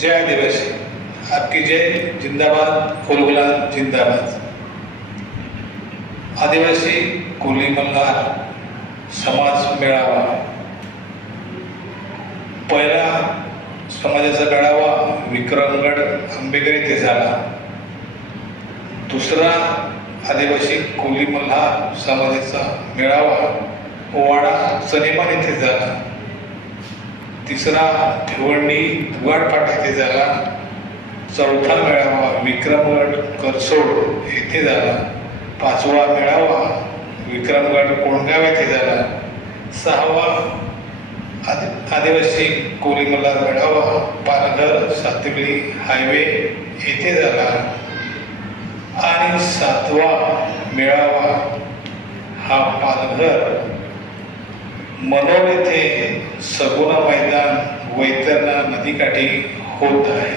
जय आदिवासी, आपकी जय जिंदाबाद, कोलगुलाब जिंदाबाद। आदिवासी कोली मल्हार समाज मेळावा, पहिला समाजाचा मेळावा विक्रमगड आंबेकर येथे झाला। दुसरा आदिवासी कोली मल्हार समाजाचा मेळावा वाडा चनेमान येथे झाला। तिसरा भिवंडी दुगाड फाटा येथे झाला। चौथा मेळावा विक्रमगड करसोड येथे झाला। पाचवा मेळावा विक्रमगड कोंडगाव येथे झाला। सहावा आदिवासी कोली मल्हार मेळावा पालघर सातवली हायवे येथे झाला। आणि सातवा मेळावा हा पालघर मनोर येथे सगुणा मैदान वैतरणा नदीकाठी होत आहे।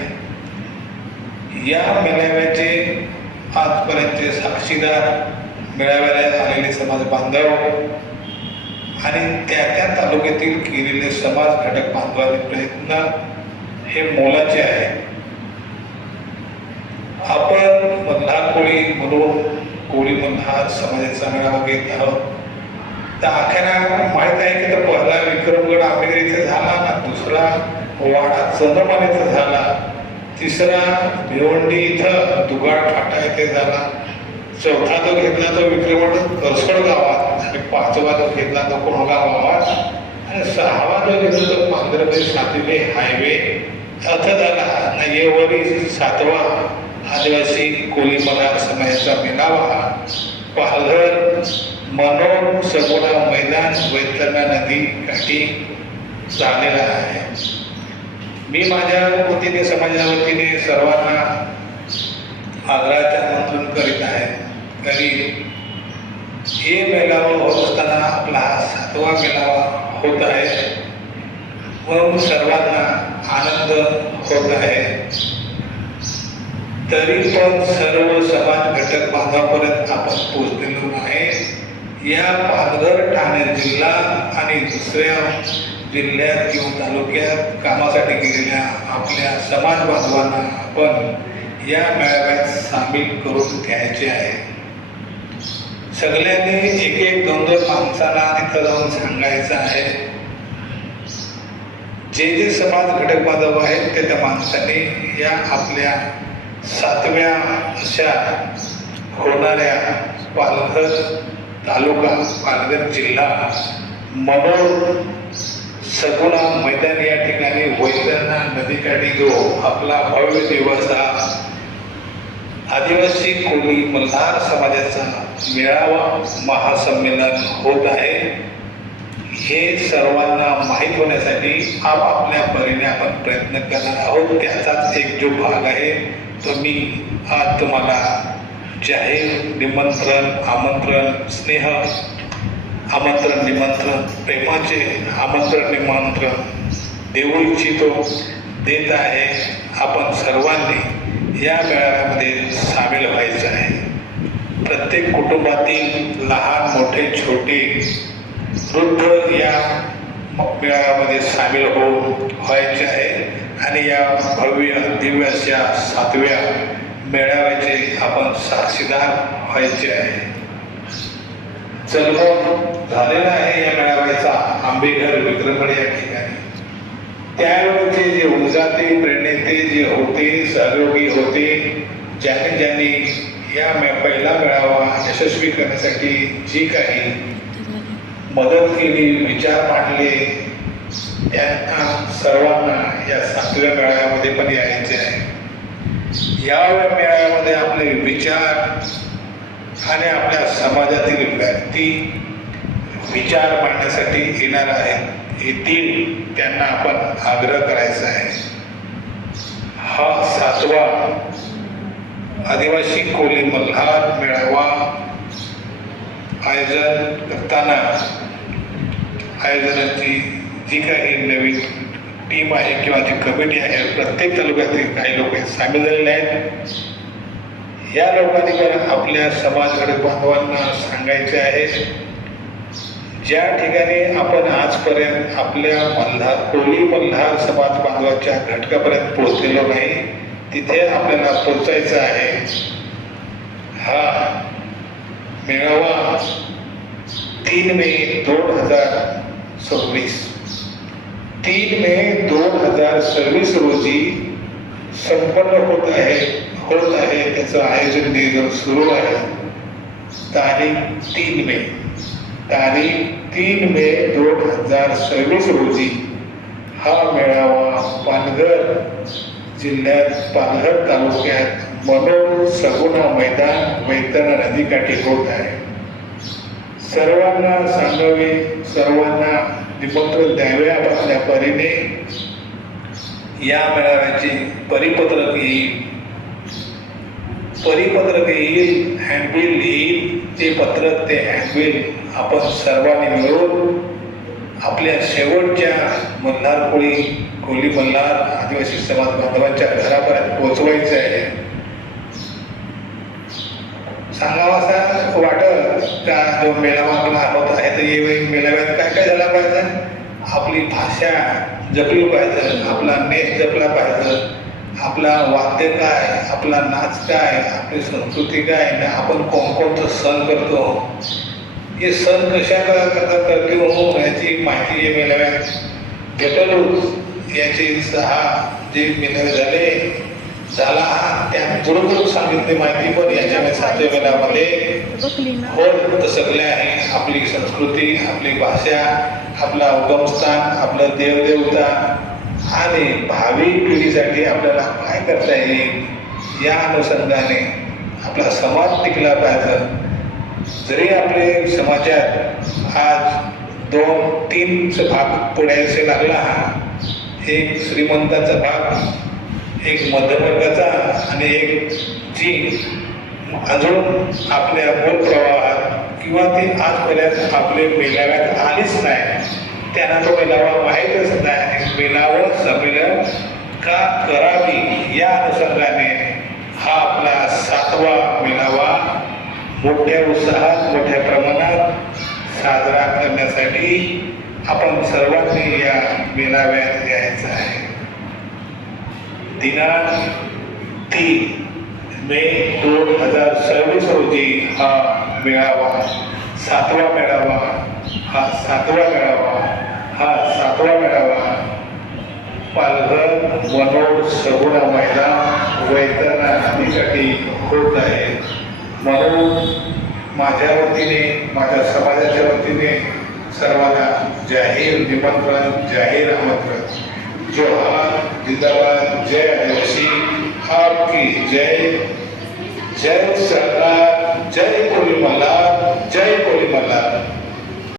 या मेळाव्याचे आजपर्यंत साक्षीदार मेळाव्याला आलेले समाज बांधव आणि त्या तालुक्यातील केलेले समाज घटक बांधवांचे प्रयत्न हे मोलाचे आहे। आपण मल्हार कोळी म्हणून कोळी मल्हार समाजाचा मेळावा घेत आहोत। तर अखेर माहीत आहे की तर पहिला विक्रमगड आंबेकर इथे झाला ना, दुसरा वाडा चंदमान इथे झाला, तिसरा भिवंडी इथं दुगाड फाटा येथे झाला, चौथा जो घेतला तो विक्रमगड करसोड गावात आणि पाचवा जो घेतला तो कोंडगाव गावात आणि सहावा जो घेतला तो पालघर सातवली हायवे इथं झाला आणि यावरी सातवा आदिवासी कोली मल्हार समाजाचा मेळावा पालघर मनोर सगुणा मैदान वैतरणा नदी काठी झालेला आहे। मी माझ्या वतीने समाजाच्या वतीने सर्वांना आदराचे आमंत्रण करीत आहे। तरी हे मेळावा होत असताना आपला हा सातवा मेळावा होत आहे म्हणून सर्वांना आनंद होत आहे। तरी पण सर्व समाज घटक बांधवापर्यंत आपण पोहोचलेलो आहे। या पालघर ठाणे जिल्हा आणि दुसऱ्या जिल्ह्यात किंवा तालुक्यात कामासाठी गेलेल्या आपल्या समाज बांधवांना आपण या मेळाव्यात सामील करून घ्यायचे आहे। सगळ्यांनी एक एक दोन दोन माणसांना तिथं जाऊन सांगायचं आहे। जे जे समाज घटक बांधव आहेत त्या माणसांनी या आपल्या सातव्या अशा होणाऱ्या पालघर तालुका पालघर जिल्हा मनोर सगुणा मैदान या ठिकाणी वैतरणा नदीकाठी जो आपला भव्य दिवस हा आदिवासी कोली मल्हार समाजाचा मेळावा महासंमेलन होत आहे। हे सर्वांना माहीत होण्यासाठी आपापल्या परीने आपण प्रयत्न करणार आहोत। त्याचाच एक जो भाग आहे तो मी आज तुम्हाला जाहीर निमंत्रण आमंत्रण स्नेह आमंत्रण निमंत्रण प्रेमाचे आमंत्रण निमंत्रण देऊ इच्छितो देत आहे। आपण सर्वांनी या मेळाव्यामध्ये सामील व्हायचं आहे। प्रत्येक कुटुंबातील लहान मोठे छोटे वृद्ध या मेळाव्यामध्ये सामील व्हायचे आहे आणि या भव्य दिव्य अशा सातव्या मेळाव्याचे आपण साक्षीदार व्हायचे आहे। जन्म झालेला आहे या मेळाव्याचा आंबेघर विक्रमगड या ठिकाणी। त्यावेळेचे जे उजाते प्रेरणेते जे होते सहयोगी होते ज्यांनी या पहिला मेळावा यशस्वी करण्यासाठी जी काही मदत केली विचार मांडले त्यांना सर्वांना या सातव्या मेळाव्यामध्ये पण यायचे आहे। या मेळाव्यामध्ये आपले विचार आणि आपल्या समाजातील व्यक्ती विचार मांडण्यासाठी येणार आहेत येतील त्यांना आपण आग्रह करायचा आहे। हा सातवा आदिवासी कोली मल्हार मेळावा आयोजन करताना आयोजनाची जी काही नवीन टीम आहे किंवा जी कमिटी आहे प्रत्येक तालुक्यातील काही लोक सामील झालेले आहेत। या लोकांनी पण आपल्या समाज घटक बांधवांना सांगायचे आहे ज्या ठिकाणी आपण आजपर्यंत आपल्या कोळी मल्हार समाज बांधवाच्या घटकापर्यंत पोहोचलेलो नाही तिथे आपल्याला पोहोचायचं आहे. हा मेळावा 3 मे 2026 3 मे 2026 रोजी संपन्न होत आहे. त्याचं आयोजन नियोजन सुरू आहे. तारीख 3 मे 2026 रोजी हा मेळावा पालघर जिल्ह्यात पालघर तालुक्यात मनोर सगुणा मैदान वैतरणा नदीकाठी होत आहे. सर्वांना सांगावे, सर्वांना निमंत्रण द्यावे आपल्या परीने. या मेळाव्याचे परिपत्रक येईल, हँडबिल येईल. ते पत्रक, ते हँडबिल आपण सर्वांनी मिळून आपल्या शेवटच्या मल्हार कोळी मल्हार आदिवासी समाज बांधवांच्या घरापर्यंत पोहोचवायचं आहे. सांगावासा वाटत का जो मेळावा आपला होत आहे तर या मेळाव्यात काय काय झाला पाहिजे. आपली भाषा जपली पाहिजे, आपला नेस जपला पाहिजे, आपला वाद्य काय, आपला नाच काय, आपली संस्कृती काय, आपण कोणकोणतं सण करतो, हे सण कशा करते हो याची माहिती या मेळाव्यात भेटलोच. याचे 6 जे मेळावे झाला त्या बरोबर सांगितली माहिती पण याच्या 7व्या मेळाव्यामध्ये होत सगळे आहे. आपली संस्कृती, आपली भाषा, आपला उगमस्थान, आपलं देवदेवता आणि भावी पिढीसाठी आपल्याला काय करता येईल या अनुषंगाने आपला समाज टिकला पाहिजे. जरी आपले समाजात आज 2-3 भाग पुढे लागला, एक श्रीमंताचा भाग, एक मध्यमवर्गाचा आणि एक जी अजून आपल्या मूळ प्रवाहात किंवा ते आजपर्यंत आपले मेळाव्यात आलीच नाही, त्यांना तो मेळावा माहीतच नाही. मेळावा संमेलन का करावी या अनुषंगाने हा आपला 7वा मेळावा मोठ्या उत्साहात, मोठ्या प्रमाणात साजरा करण्यासाठी आपण सर्वांनी या मेळाव्यात यायचं आहे. दिनांक 3 मे 2026 रोजी हा मेळावा 7वा मेळावा पालघर मनोर सगुणा मैदान वैतरणा नदीकाठी होत आहे. म्हणून माझ्या वतीने, माझ्या समाजाच्या वतीने सर्वांना जाहीर निमंत्रण, जाहीर आमंत्रण. जोहार, जिंदाबाद, जय आदिवासी, आपकी जय, जय सरकार, जय कोळी मल्हार.